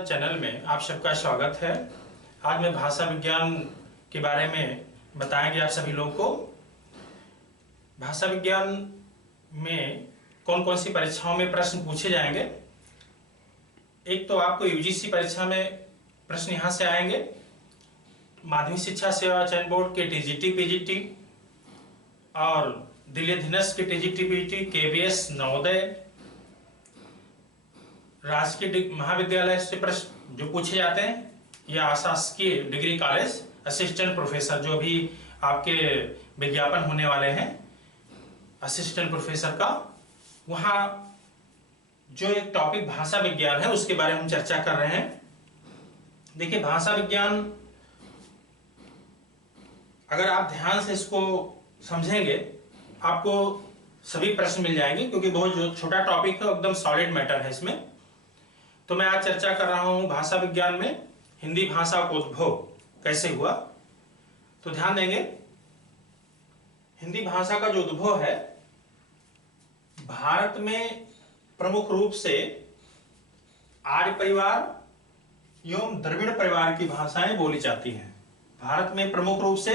Channel में आप सबका स्वागत है। आज मैं भाषा विज्ञान के बारे में बताएंगे आप सभी लोगों को। भाषा विज्ञान में कौन कौन सी परीक्षाओं में प्रश्न पूछे जाएंगे। एक तो आपको यूजीसी परीक्षा में प्रश्न यहाँ से आएंगे, माध्यमिक शिक्षा सेवा चयन बोर्ड के टीजीटी पीजीटी और दिल्ली अधीनस्थ के टीजीटी पीजीटी, केवीएस, नवोदय, राजकीय महाविद्यालय से प्रश्न जो पूछे जाते हैं, या अशासकीय डिग्री कॉलेज असिस्टेंट प्रोफेसर जो भी आपके विज्ञापन होने वाले हैं असिस्टेंट प्रोफेसर का, वहां जो एक टॉपिक भाषा विज्ञान है उसके बारे में हम चर्चा कर रहे हैं। देखिए, भाषा विज्ञान अगर आप ध्यान से इसको समझेंगे आपको सभी प्रश्न मिल जाएंगे, क्योंकि बहुत जो छोटा टॉपिक है एकदम सॉलिड मैटर है इसमें। तो मैं आज चर्चा कर रहा हूं भाषा विज्ञान में हिंदी भाषा का उद्भव कैसे हुआ। तो ध्यान देंगे, हिंदी भाषा का जो उद्भव है भारत में प्रमुख रूप से आर्य परिवार एवं द्रविड़ परिवार की भाषाएं बोली जाती हैं। भारत में प्रमुख रूप से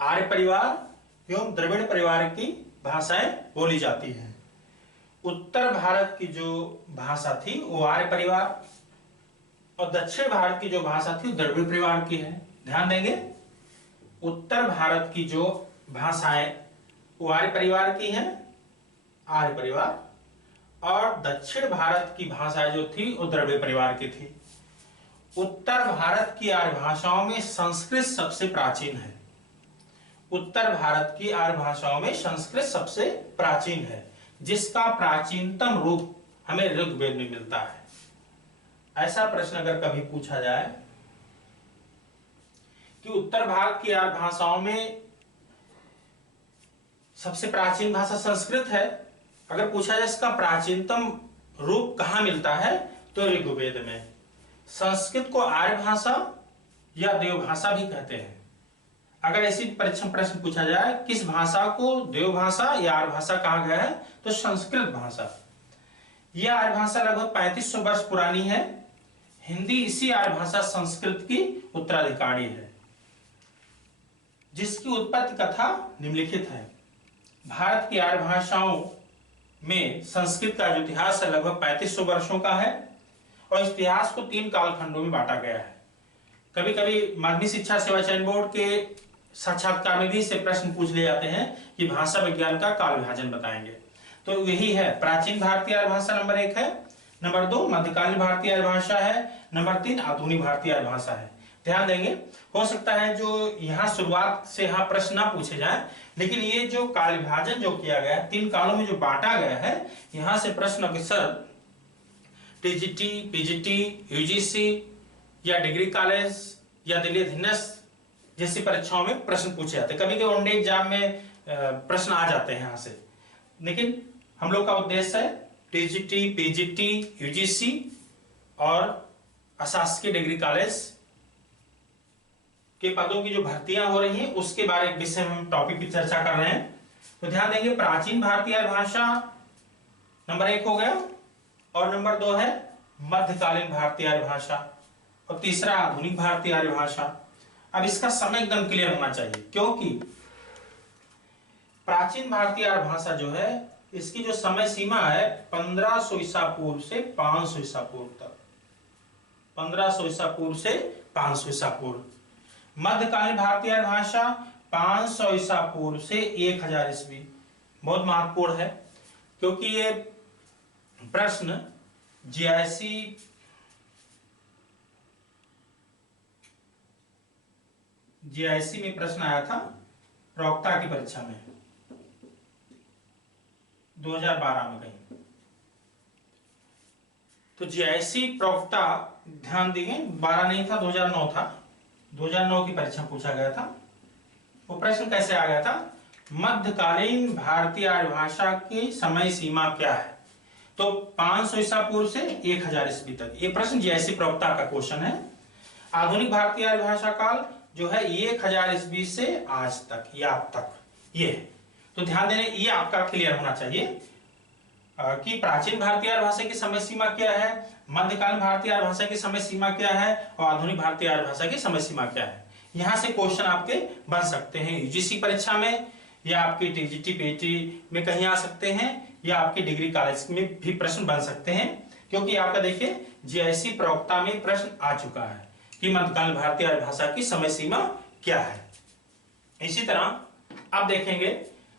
आर्य परिवार एवं द्रविड़ परिवार की भाषाएं बोली जाती हैं। उत्तर भारत की जो भाषा थी वो आर्य परिवार और दक्षिण भारत की जो भाषा थी वो द्रविड़ परिवार की है। ध्यान देंगे, उत्तर भारत की जो भाषाएं वो आर्य परिवार की हैं, आर्य परिवार, और दक्षिण भारत की भाषा जो थी वो द्रविड़ परिवार की थी। उत्तर भारत की आर्य भाषाओं में संस्कृत सबसे प्राचीन है। उत्तर भारत की आर्य भाषाओं में संस्कृत सबसे प्राचीन है, जिसका प्राचीनतम रूप हमें ऋग्वेद में मिलता है। ऐसा प्रश्न अगर कभी पूछा जाए कि उत्तर भारत की आर्य भाषाओं में सबसे प्राचीन भाषा संस्कृत है, अगर पूछा जाए इसका प्राचीनतम रूप कहां मिलता है तो ऋग्वेद में। संस्कृत को आर्य भाषा या देवभाषा भी कहते हैं। अगर ऐसी परीक्षा प्रश्न पूछा जाए किस भाषा को देवभाषा या आर्य भाषा कहा गया है तो संस्कृत भाषा। यह आर्य भाषा लगभग 3500 वर्ष पुरानी है। हिंदी इसी आर्य भाषा संस्कृत की उत्तराधिकारी है, जिसकी उत्पत्ति कथा निम्नलिखित है। भारत की आर्य भाषाओं में संस्कृत का जो इतिहास है लगभग 3500 वर्षों का है, और इस इतिहास को 3 कालखंडों में बांटा गया है। कभी कभी माध्यमिक शिक्षा सेवा चयन बोर्ड के साक्षात्कार में भी से प्रश्न पूछ ले जाते हैं कि भाषा विज्ञान का काल विभाजन बताएंगे। तो यही है, प्राचीन भारतीय आर्य भाषा नंबर 1 है, नंबर 2 मध्यकालीन भारतीय आर्य भाषा है, नंबर 3 आधुनिक भारतीय आर्य भाषा है। ध्यान देंगे, हो सकता है जो यहाँ शुरुआत से यहाँ प्रश्न ना पूछे जाए, लेकिन ये जो काल विभाजन जो किया गया है 3 कालों में जो बांटा गया है, यहाँ से प्रश्न अक्सर टीजीटी, पीजीटी, यूजीसी या डिग्री कॉलेज या दिल्ली अधीनस्थ जैसी परीक्षाओं में प्रश्न पूछे जाते हैं। कभी कभी वनडे एग्जाम में प्रश्न आ जाते हैं यहाँ से, लेकिन हम लोग का उद्देश्य है टीजीटी, पीजीटी, यूजीसी और अशासकीय डिग्री कॉलेज के पदों की जो भर्तियां हो रही हैं उसके बारे में विषय में हम टॉपिक की चर्चा कर रहे हैं। तो ध्यान देंगे, प्राचीन भारतीय भाषा नंबर 1 हो गया, और नंबर 2 है मध्यकालीन भारतीय आर्य भाषा, और तीसरा आधुनिक भारतीय आर्य भाषा। अब इसका समय एकदम क्लियर होना चाहिए, क्योंकि प्राचीन भारतीय आर्य भाषा जो है इसकी जो समय सीमा है 1500 ईसा पूर्व से 500 ईसा पूर्व तक। 1500 ईसा पूर्व से 500 ईसा पूर्व। मध्यकालीन भारतीय आर्य भाषा 500 ईसा पूर्व से 1000 ईस्वी। बहुत महत्वपूर्ण है, क्योंकि ये प्रश्न जीआईसी में प्रश्न आया था प्रवक्ता की परीक्षा में 2012 में कहीं। तो जीआईसी प्रवक्ता, ध्यान देंगे, 12 नहीं था, 2009 था। 2009 की परीक्षा पूछा गया था। वो प्रश्न कैसे आ गया था, मध्यकालीन भारतीय आर्य भाषा की समय सीमा क्या है। तो 500 ईसा पूर्व से 1000 ईस्वी तक, ये प्रश्न जीआईसी प्रवक्ता का क्वेश्चन है। आधुनिक भारतीय आर्य भाषा काल जो है 1000 ईस्वी से आज तक या अब तक, ये है। तो ध्यान देने, ये आपका क्लियर होना चाहिए कि प्राचीन भारतीय भाषा की समय सीमा क्या है, मध्यकालीन भारतीय आर्य भाषा की समय सीमा क्या है और आधुनिक भारतीय आर्य भाषा की समय सीमा क्या है। यहां से क्वेश्चन आपके बन सकते हैं यूजीसी परीक्षा में, या आपकी टीजीटी पीटी में कहीं आ सकते हैं, या आपके डिग्री कॉलेज में भी प्रश्न बन सकते हैं, क्योंकि आपका देखिए जीआईसी प्रवक्ता में प्रश्न आ चुका है कि मध्यकालीन भारतीय आर्य भाषा की समय सीमा क्या है। इसी तरह आप देखेंगे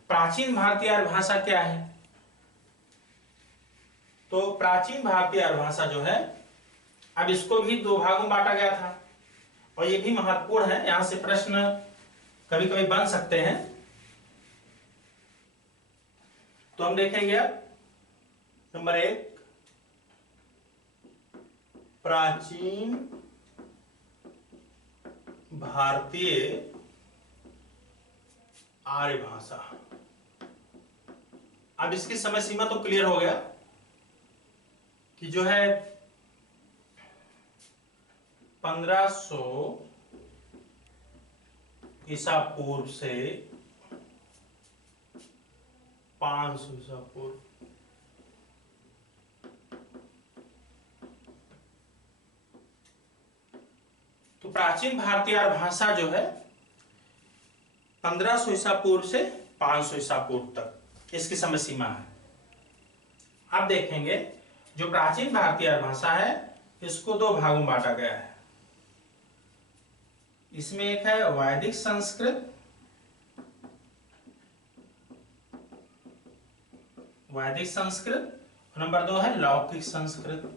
प्राचीन भारतीय आर्य भाषा क्या है। तो प्राचीन भारतीय आर्य भाषा जो है, अब इसको भी दो भागों में बांटा गया था और ये भी महत्वपूर्ण है, यहां से प्रश्न कभी कभी बन सकते हैं। तो हम देखेंगे अब नंबर 1, प्राचीन भारतीय आर्य भाषा। अब इसकी समय सीमा तो क्लियर हो गया कि जो है 1500 ईसा पूर्व से 500 ईसा पूर्व। तो प्राचीन भारतीय आर्य भाषा जो है 1500 ईसा पूर्व से 500 ईसा पूर्व तक इसकी समय सीमा है। आप देखेंगे जो प्राचीन भारतीय आर्य भाषा है इसको दो भागों में बांटा गया है। इसमें एक है वैदिक संस्कृत, वैदिक संस्कृत, नंबर 2 है लौकिक संस्कृत।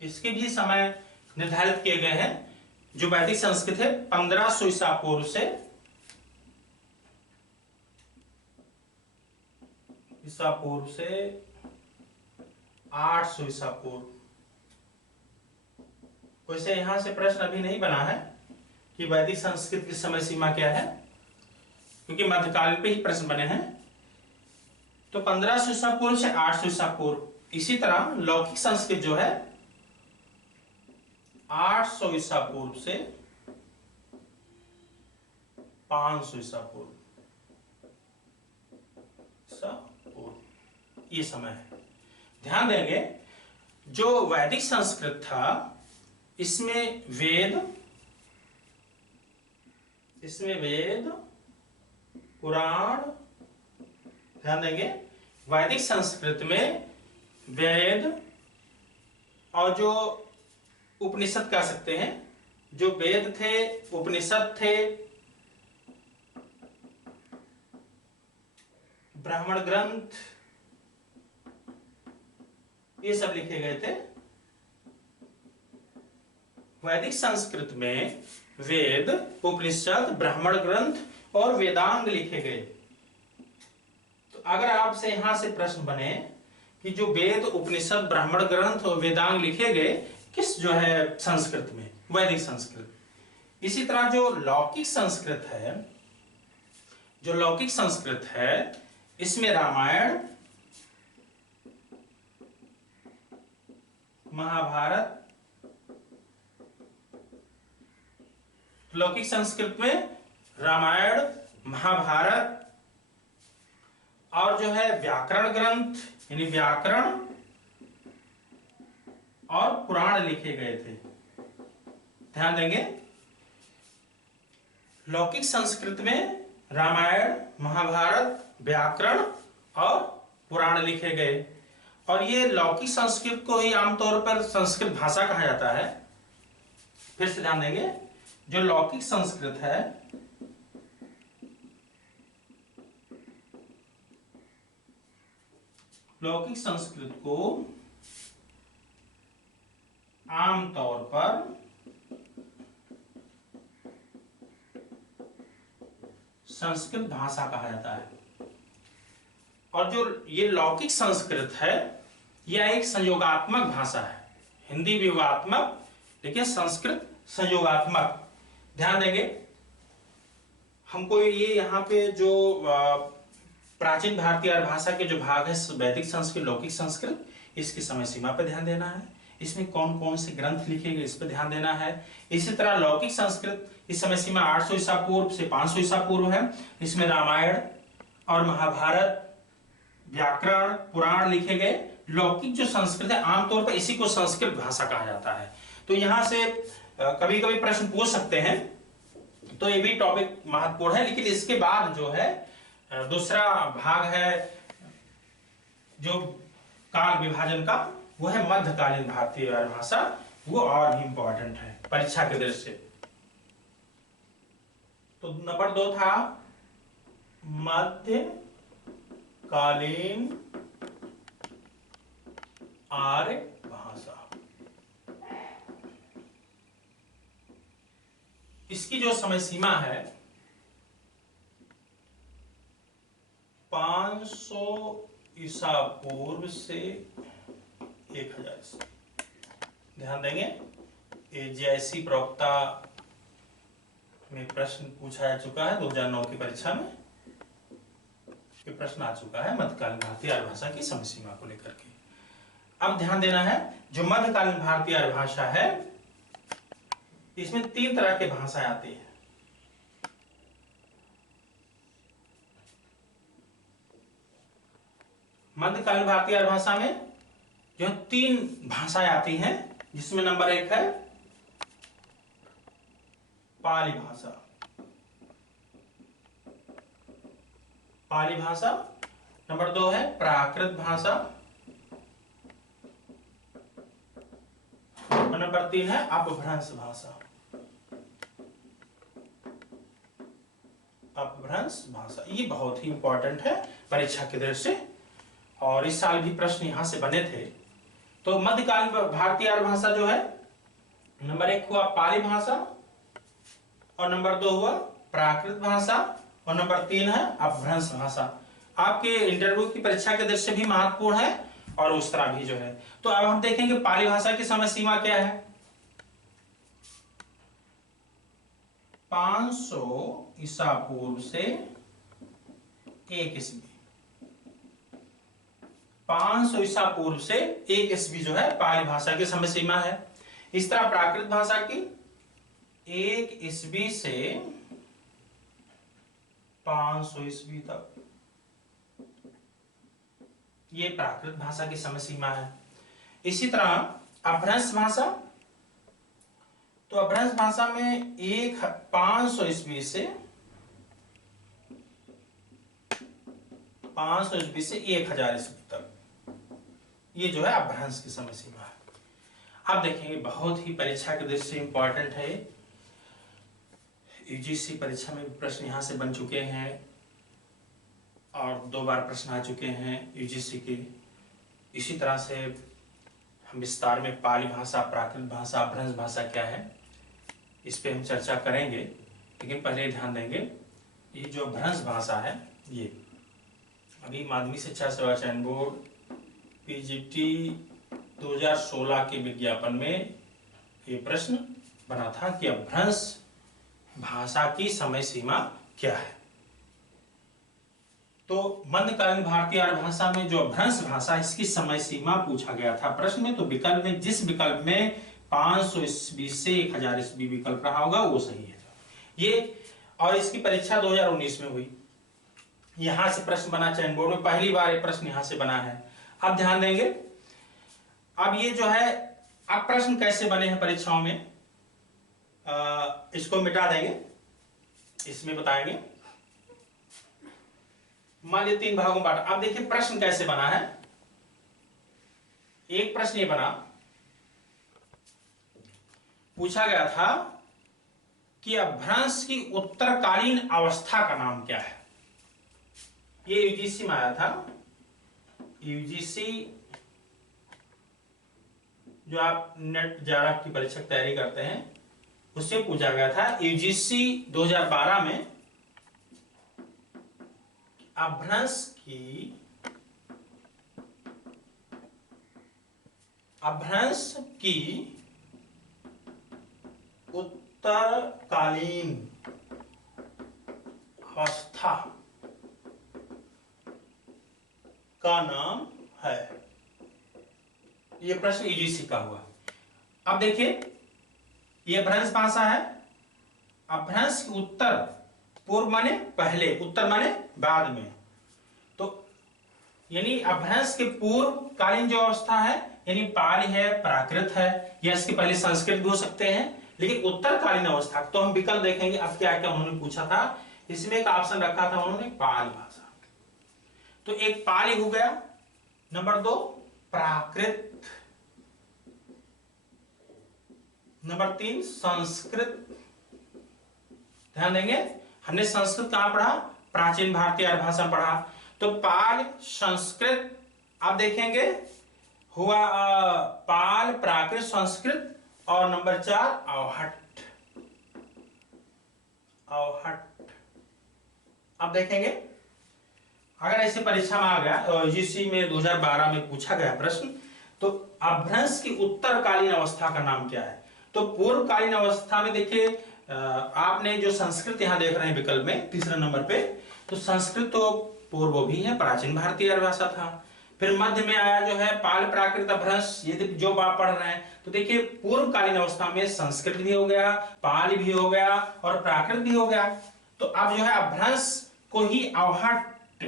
इसके भी समय निर्धारित किए गए हैं। जो वैदिक संस्कृत है 1500 ईसा पूर्व से ईसा पूर्व से 800 ईसा पूर्व। वैसे यहां से प्रश्न अभी नहीं बना है कि वैदिक संस्कृत की समय सीमा क्या है, क्योंकि मध्यकाल पे ही प्रश्न बने हैं। तो 1500 ईसा पूर्व से 800 ईसा पूर्व। इसी तरह लौकिक संस्कृत जो है 800 ईसा पूर्व से 500 ईसा पूर्व, ये समय है। ध्यान देंगे जो वैदिक संस्कृत था इसमें वेद पुराण, ध्यान देंगे वैदिक संस्कृत में वेद और जो उपनिषद कह सकते हैं, जो वेद थे उपनिषद थे, ब्राह्मण ग्रंथ, ये सब लिखे गए थे। वैदिक संस्कृत में वेद, उपनिषद, ब्राह्मण ग्रंथ और वेदांग लिखे गए। तो अगर आपसे यहां से प्रश्न बने कि जो वेद, उपनिषद, ब्राह्मण ग्रंथ और वेदांग लिखे गए किस जो है संस्कृत में, वैदिक संस्कृत। इसी तरह जो लौकिक संस्कृत है, इसमें रामायण, महाभारत, लौकिक संस्कृत में रामायण, महाभारत और जो है व्याकरण ग्रंथ यानी व्याकरण और पुराण लिखे गए थे। ध्यान देंगे लौकिक संस्कृत में रामायण, महाभारत, व्याकरण और पुराण लिखे गए। और ये लौकिक संस्कृत को ही आमतौर पर संस्कृत भाषा कहा जाता है। फिर से ध्यान देंगे जो लौकिक संस्कृत है लौकिक संस्कृत को आमतौर पर संस्कृत भाषा कहा जाता है। और जो ये लौकिक संस्कृत है यह एक संयोगात्मक भाषा है। हिंदी वियोगात्मक लेकिन संस्कृत संयोगात्मक। ध्यान देंगे हमको ये यहाँ पे जो प्राचीन भारतीय भाषा के जो भाग है वैदिक संस्कृत, लौकिक संस्कृत, इसकी समय सीमा पर ध्यान देना है। इसमें कौन कौन से ग्रंथ लिखे गए इस पर ध्यान देना है। इसी तरह लौकिक संस्कृत इस समय सीमा 800 ईसा पूर्व से 500 ईसा पूर्व है। इसमें रामायण और महाभारत व्याकरण, पुराण लिखे गए लौकिक जो संस्कृत है, आमतौर पर इसी को संस्कृत भाषा कहा जाता है। तो यहां से कभी कभी प्रश्न पूछ सकते हैं, तो ये भी टॉपिक महत्वपूर्ण है। लेकिन इसके बाद जो है दूसरा भाग है जो काल विभाजन का, वो है मध्यकालीन भारतीय भाषा। वो और भी इंपॉर्टेंट है परीक्षा के दृष्टि से। तो नंबर 2 था मध्यकालीन आर्य भाषा। इसकी जो समय सीमा है 500 ईसा पूर्व से 1000 ईसा। ध्यान देंगे, एजीआईसी प्रवक्ता में प्रश्न पूछा जा चुका है 2009 की परीक्षा में। ये प्रश्न आ चुका है मध्यकालीन भारतीय आर्य भाषा की समय सीमा को लेकर के। अब ध्यान देना है, जो मध्यकालीन भारतीय आर्य भाषा है इसमें 3 तरह के भाषाएं आती हैं। मध्यकालीन भारतीय आर्य भाषा में जो 3 भाषाएं आती हैं, जिसमें नंबर 1 है पाली भाषा। पाली भाषा। नंबर 2 है प्राकृत भाषा और नंबर 3 है अपभ्रंश भाषा। अपभ्रंश भाषा ये बहुत ही इंपॉर्टेंट है परीक्षा की दृष्टि से, और इस साल भी प्रश्न यहां से बने थे। तो मध्यकालीन भारतीय आर्य भाषा जो है, नंबर 1 हुआ पाली भाषा और नंबर 2 हुआ प्राकृत भाषा और नंबर 3 है अपभ्रंश भाषा। आपके इंटरव्यू की परीक्षा के दृष्टि से भी महत्वपूर्ण है और उस तरह भी जो है। तो अब हम देखेंगे पाली भाषा की समय सीमा क्या है। 500 ईसा पूर्व से 1 ईस्वी। 500 ईसा पूर्व से 1 ईस्वी जो है पाली भाषा की समय सीमा है। इस तरह प्राकृत भाषा की 1 ईस्वी से 500 ईस्वी तक, ये प्राकृत भाषा की समय सीमा है। इसी तरह अपभ्रंश भाषा, तो अपभ्रंश भाषा में 500 ईस्वी से 1000 ईस्वी तक, ये जो है अपभ्रंश की समय सीमा है। आप देखेंगे बहुत ही परीक्षा की दृष्टि से इंपॉर्टेंट है। यूजीसी परीक्षा में प्रश्न यहां से बन चुके हैं और 2 बार प्रश्न आ चुके हैं यूजीसी के। इसी तरह से हम विस्तार में पाली भाषा, प्राकृत भाषा, अपभ्रंश भाषा क्या है इस पे हम चर्चा करेंगे। लेकिन पहले ध्यान देंगे, ये जो अपभ्रंश भाषा है, ये अभी माध्यमिक शिक्षा सेवा चयन बोर्ड पीजीटी 2016 के विज्ञापन में ये प्रश्न बना था कि अपभ्रंश भाषा की समय सीमा क्या है। तो मध्यकालीन भारतीय आर्य भाषा में जो अपभ्रंश भाषा, इसकी समय सीमा पूछा गया था प्रश्न में। तो विकल्प में जिस विकल्प में 500 ईस्वी से 1000 ईस्वी विकल्प रहा होगा वो सही है ये। और इसकी परीक्षा 2019 में हुई, यहां से प्रश्न बना चयन बोर्ड में, पहली बार ये प्रश्न यहां से बना है। अब ध्यान देंगे, अब ये जो है अब प्रश्न कैसे बने हैं परीक्षाओं में, इसको मिटा देंगे, इसमें बताएंगे। मान लीजिए 3 भागों में बांटा। अब देखिए प्रश्न कैसे बना है। एक प्रश्न ये बना, पूछा गया था कि अपभ्रंश की उत्तरकालीन अवस्था का नाम क्या है। ये यूजीसी में आया था। यूजीसी जो आप नेट जारा की परीक्षा की तैयारी करते हैं उससे पूछा गया था। यूजीसी 2012 में अपभ्रंश की उत्तरकालीन अवस्था का नाम है। ये प्रश्न यूजीसी का हुआ। अब देखिए ये अपभ्रंश भाषा है। अपभ्रंश की उत्तर, पूर्व माने पहले, उत्तर माने बाद में। तो यानी अपभ्रंश के पूर्व कालीन जो अवस्था है, यानी पाली है, प्राकृत है, या इसके पहले संस्कृत भी हो सकते हैं, लेकिन उत्तरकालीन अवस्था तो हम विकल्प देखेंगे। अब क्या क्या उन्होंने पूछा था, इसमें एक ऑप्शन रखा था उन्होंने पाली भाषा, तो एक पाली हो गया, नंबर 2 प्राकृत, नंबर 3 संस्कृत। ध्यान देंगे, हमने संस्कृत कहां पढ़ा, प्राचीन भारतीय आर्य भाषा पढ़ा, तो पाल, संस्कृत, आप देखेंगे हुआ पाल, प्राकृत, संस्कृत, और नंबर 4 अवहट्ट। अवहट्ट अब देखेंगे, अगर ऐसे परीक्षा में आ गया, यूजीसी में 2012 में पूछा गया प्रश्न, तो अपभ्रंश की उत्तरकालीन अवस्था का नाम क्या है, तो पूर्वकालीन अवस्था में देखिए, आपने जो संस्कृत यहां देख रहे हैं विकल्प में तीसरे नंबर पे, तो संस्कृत तो पूर्व भी है, प्राचीन भारतीय भाषा था। फिर मध्य में आया जो है पाल, प्राकृत, अपभ्रंश, यदि जो आप पढ़ रहे हैं, तो देखिए पूर्वकालीन अवस्था में संस्कृत भी हो गया, पाल भी हो गया, और प्राकृत भी हो गया। तो अब जो है अपभ्रंश को ही अवहट्ट,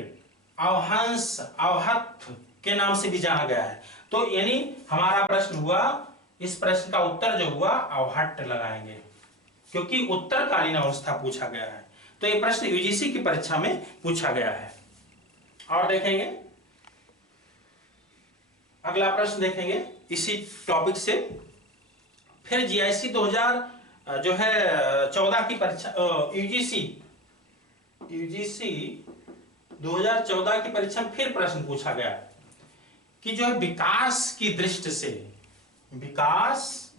अवहंस, अवहत्थ के नाम से भी जाना गया है। तो यानी हमारा प्रश्न हुआ, इस प्रश्न का उत्तर जो हुआ अवहट्ट लगाएंगे, क्योंकि उत्तरकालीन अवस्था पूछा गया है। तो ये प्रश्न यूजीसी की परीक्षा में पूछा गया है। और देखेंगे, अगला प्रश्न देखेंगे इसी टॉपिक से। फिर जीआईसी 2000 जो है 14 की परीक्षा, यूजीसी 2014 की परीक्षा में फिर प्रश्न पूछा गया कि जो है विकास की दृष्टि से, विकास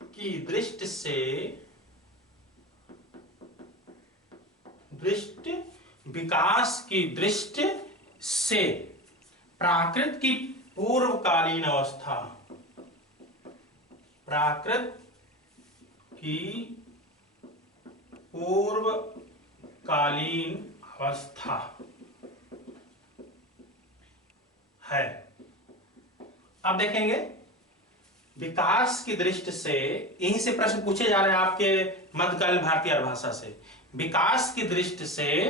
की दृष्टि से, विकास की दृष्टि से प्राकृत की पूर्वकालीन अवस्था, प्राकृत की पूर्वकालीन अवस्था है। अब देखेंगे विकास की दृष्टि से, यहीं से प्रश्न पूछे जा रहे हैं आपके मध्यकालीन भारतीय भाषा से। विकास की दृष्टि से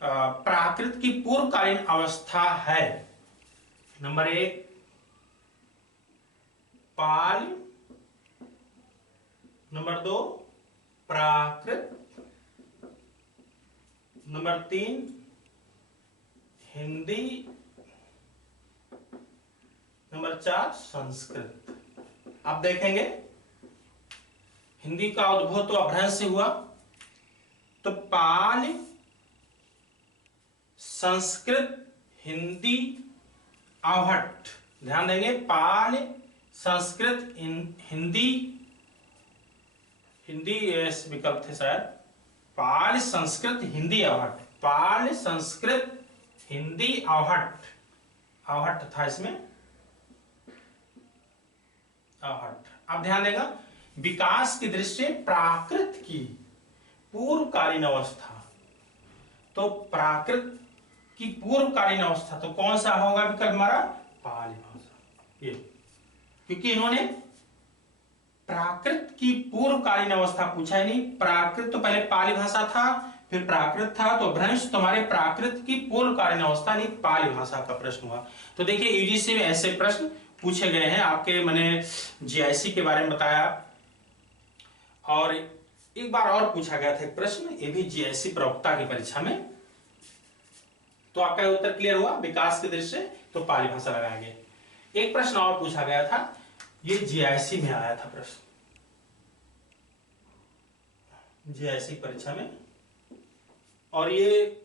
प्राकृत की पूर्वकालीन अवस्था है, नंबर 1 पाल, नंबर 2 प्राकृत, नंबर 3 हिंदी, नंबर 4 संस्कृत। आप देखेंगे हिंदी का उद्भव तो अपभ्रंश से हुआ, तो पाल, संस्कृत, हिंदी, अवहट्ट। ध्यान देंगे, पाल, संस्कृत, हिंदी, हिंदी विकल्प थे शायद, पाल, संस्कृत, हिंदी, अवहट्ट, पाल, संस्कृत, हिंदी, अवहट्ट, अवहट्ट था इसमें, अवहट्ट। अब ध्यान देगा, विकास की दृष्टि प्राकृत की पूर्वकालीन अवस्था, तो प्राकृत की पूर्वकालीन अवस्था तो कौन सा होगा विकल्प हमारा, पाली भाषा। ये क्योंकि इन्होंने प्राकृत की पूर्वकालीन अवस्था पूछा ही नहीं, प्राकृत तो पहले पाली भाषा था, फिर प्राकृत था, तो भ्रंश तुम्हारे प्राकृत की पूर्वकालीन अवस्था नहीं पाली भाषा का प्रश्न हुआ। तो देखिए यूजीसी में ऐसे प्रश्न पूछे गए हैं आपके, मैंने जीआईसी के बारे में बताया, और एक बार और पूछा गया था एक प्रश्न, ये भी जीआईसी प्रवक्ता की परीक्षा में। तो आपका उत्तर क्लियर हुआ, विकास की दृष्टि से तो पाली भाषा लगाएंगे। एक प्रश्न और पूछा गया था, ये जीआईसी में आया था प्रश्न, जीआईसी परीक्षा में, और ये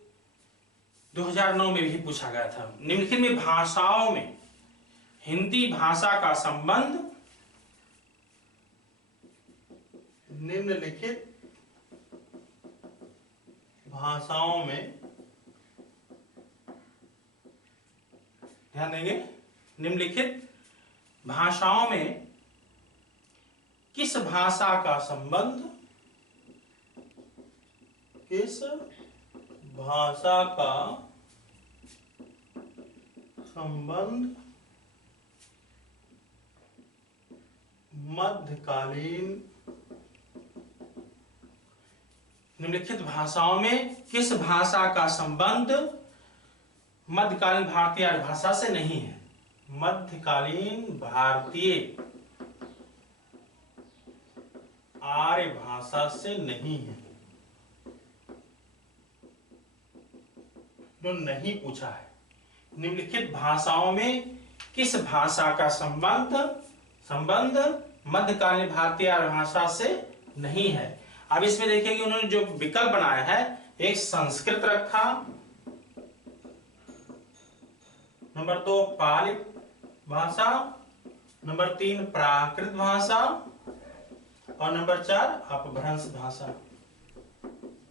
2009 में भी पूछा गया था। निम्नलिखित में भाषाओं में हिंदी भाषा का संबंध, निम्नलिखित भाषाओं में, ध्यान देंगे, निम्नलिखित भाषाओं में किस भाषा का संबंध, किस भाषा का संबंध मध्यकालीन निम्नलिखित भाषाओं में किस भाषा का संबंध मध्यकालीन भारतीय आर्य भाषा से नहीं है? मध्यकालीन भारतीय आर्य भाषा से नहीं है, जो नहीं पूछा है। निम्नलिखित भाषाओं में किस भाषा का संबंध मध्यकालीन भारतीय आर्य भाषा से नहीं है? अब इसमें देखिए कि उन्होंने जो विकल्प बनाया है, एक संस्कृत रखा, नंबर 2 पाली भाषा, नंबर 3 प्राकृत भाषा और नंबर 4 अपभ्रंश भाषा।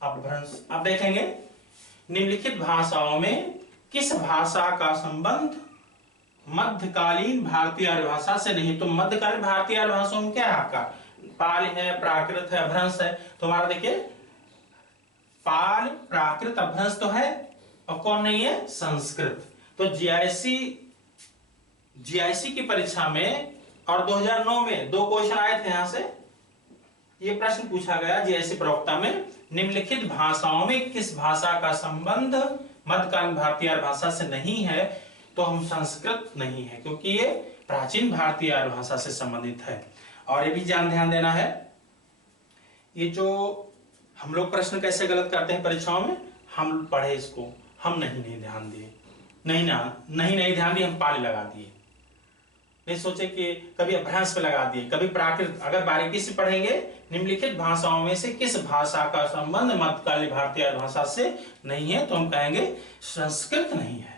अपभ्रंश। अब देखेंगे निम्नलिखित भाषाओं में किस भाषा का संबंध मध्यकालीन भारतीय आर्य भाषा से नहीं। तो मध्यकालीन भारतीय आर्य भाषाओं में क्या है आपका? पाली है, प्राकृत है, अपभ्रंश है। तो हमारा देखिए पाली, प्राकृत, अपभ्रंश तो है और कौन नहीं है? संस्कृत। तो जीआईसी की परीक्षा में और 2009 में 2 क्वेश्चन आए थे। यहां से ये प्रश्न पूछा गया जीआईसी प्रवक्ता में, निम्नलिखित भाषाओं में किस भाषा का संबंध मध्यकालीन भारतीय आर्य भाषा से नहीं है? तो हम संस्कृत नहीं है, क्योंकि ये प्राचीन भारतीय आर्य भाषा से संबंधित है। और ये भी ध्यान देना है, ये जो हम लोग प्रश्न कैसे गलत करते हैं परीक्षाओं में, हम पढ़े इसको, हम नहीं ध्यान दिए, नहीं ध्यान दिए, हम पाली लगा दिए, नहीं सोचे कि कभी अपभ्रंश पे लगा दिए, कभी प्राकृत। अगर बारीकी से पढ़ेंगे निम्नलिखित भाषाओं में से किस भाषा का संबंध मध्यकालीन भारतीय भाषा से नहीं है, तो हम कहेंगे संस्कृत नहीं है।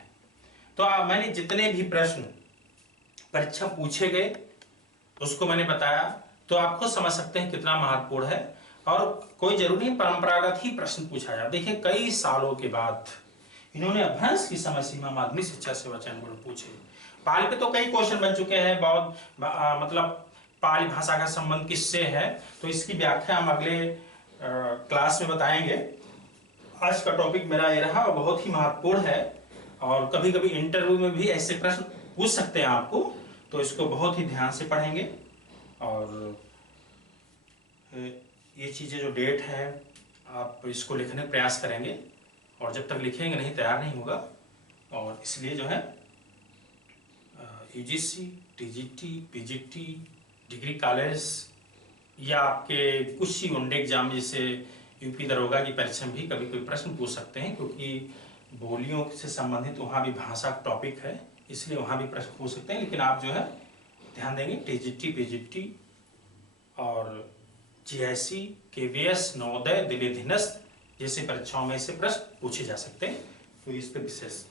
तो मैंने जितने भी प्रश्न परीक्षा पूछे गए उसको मैंने बताया, तो आप खुद समझ सकते हैं कितना महत्वपूर्ण है। और कोई जरूरी नहीं परंपरागत ही प्रश्न पूछा जाए। देखिए कई सालों के बाद इन्होंने अपभ्रंश की समय सीमा माध्यमिक शिक्षा सेवा चयन बोर्ड पूछे। पाली पे तो कई क्वेश्चन बन चुके हैं, बहुत मतलब पाली भाषा का संबंध किससे है, तो इसकी व्याख्या हम अगले क्लास में बताएंगे। आज का टॉपिक मेरा ये रहा और बहुत ही महत्वपूर्ण है, और कभी कभी इंटरव्यू में भी ऐसे प्रश्न पूछ सकते हैं आपको, तो इसको बहुत ही ध्यान से पढ़ेंगे। और ये चीजें जो डेट है आप इसको लिखने का प्रयास करेंगे, और जब तक लिखेंगे नहीं तैयार नहीं होगा। और इसलिए जो है UGC, TGT, PGT, degree college या आपके कुछ ही वनडे एग्जाम जैसे यूपी दरोगा की परीक्षा में भी कभी कोई प्रश्न पूछ सकते हैं, क्योंकि बोलियों से संबंधित वहाँ भी भाषा का टॉपिक है, इसलिए वहाँ भी प्रश्न पूछ सकते हैं। लेकिन आप जो है ध्यान देंगे टीजीटी, पीजीटी और जीआईसी, केवीएस, नवोदय, दिल्ली अधीनस्थ जैसी परीक्षाओं में से प्रश्न पूछे जा सकते हैं, तो इस पर विशेष